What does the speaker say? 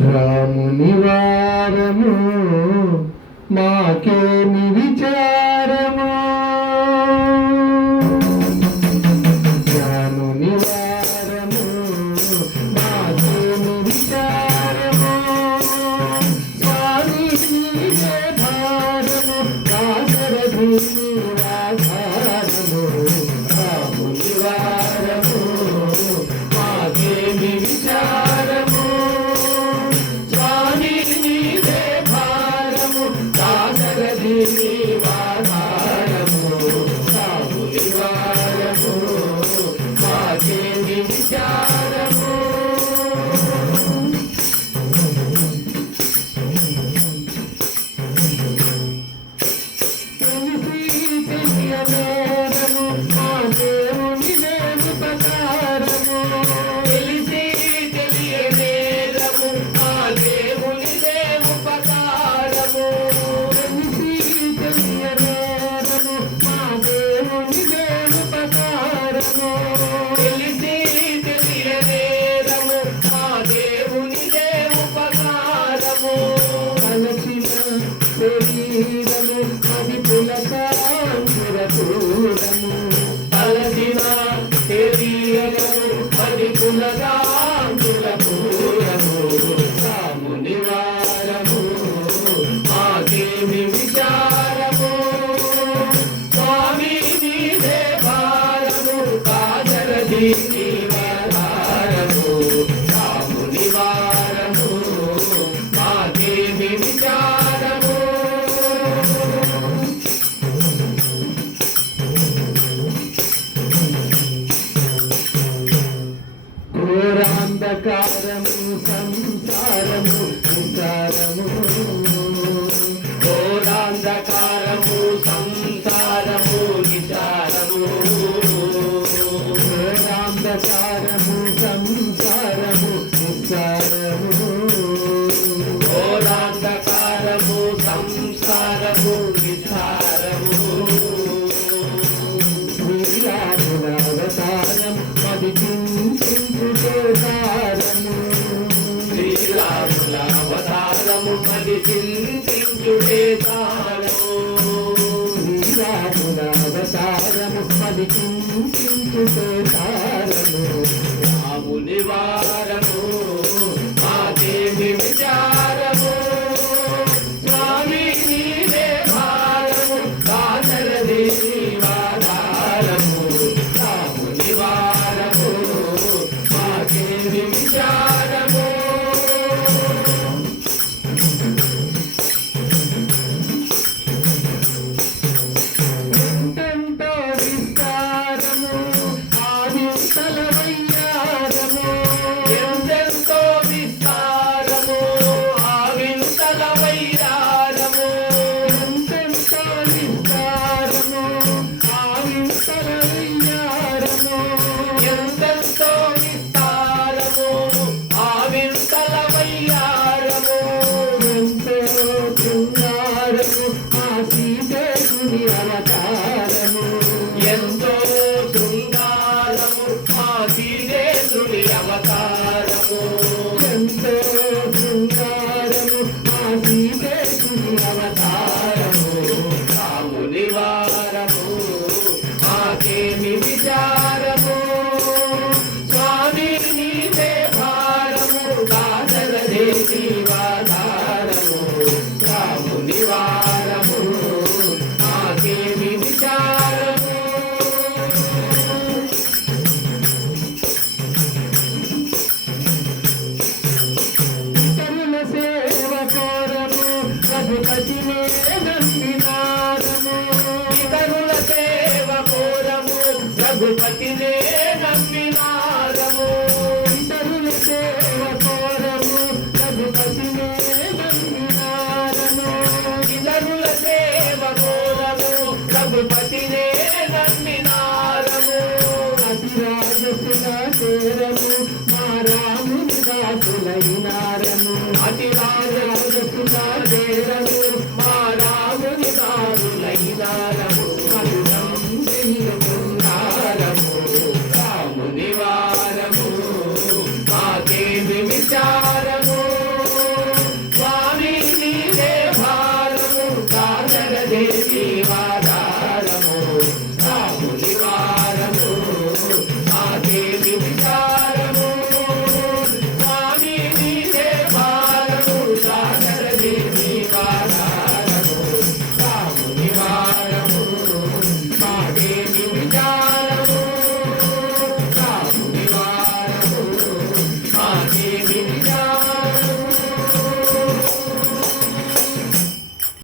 రాముని వారము మాకేమి విచారము, రాముని వారము మాకేమి విచారము, స్వామి నీవే భారము దాశరథి ఆధారము, రాముని వారము మాకేమి విచారము, స్వామి నీవే భారము దాశరథి ఆధారము, రాముని వారము మాకేమి విచారము. రాముని వారము మాకేమి విచారము, స్వామి నీవే భారము దాశరథి ఆధారము, రాముని వారము మాకేమి విచారము. ఘోరాంధకారము సంసారము విచారము, ఘోరాంధకారము సంసారము విచారము, ఘోరాంధకారము సంసారము విచారము, ఘోరాంధకారము సంసారము విచారము, శ్రీరాములవతారం శ్రీరాములవతారము మది చింతించుటే తారము, శ్రీరాములవతారము మది చింతించుటే తారము, రాముని వారము మాకేమి విచారము, స్వామి నీవే భారము దాశరథి ఆధారము, రాముని వారము మాకేమి విచారము. ఎంతెంతో విస్తారము ఆదింతల వయ్యారము, ఎంతెంతో విస్తారము ఆవింతల వైరారము, ఎంతెంతో విస్తారము ఆవింతల వయ్యారము, ఎంతెంతో విస్తారము ఆవింతల వయ్యారము, ఎంతో శృంగారము ఆ శ్రీదేవుని అవతారము, ఎంతో శృంగారము ఆ శ్రీదేవుని అవతారము, ఎంతో శృంగారము ఆ శ్రీదేవుని అవతారము, రాముని వారము మాకేమి విచారము, స్వామి నీవే భారము దాశరథి ఆధారము, రాముని వారము మాకేమి విచారము. ఇతరుల సేవ కోరము రఘుపతినే నమ్మినారము, ఇతరుల సేవ కోరము రఘుపతినే నమ్మినారము, ఇతరుల సేవ కోరము రఘుపతినే నమ్మినారము, ఇతరుల సేవ కోరము రఘుపతినే నమ్మినారము, అతిరాజసుల చేరము మా రాముని దాసులైనారము, అతి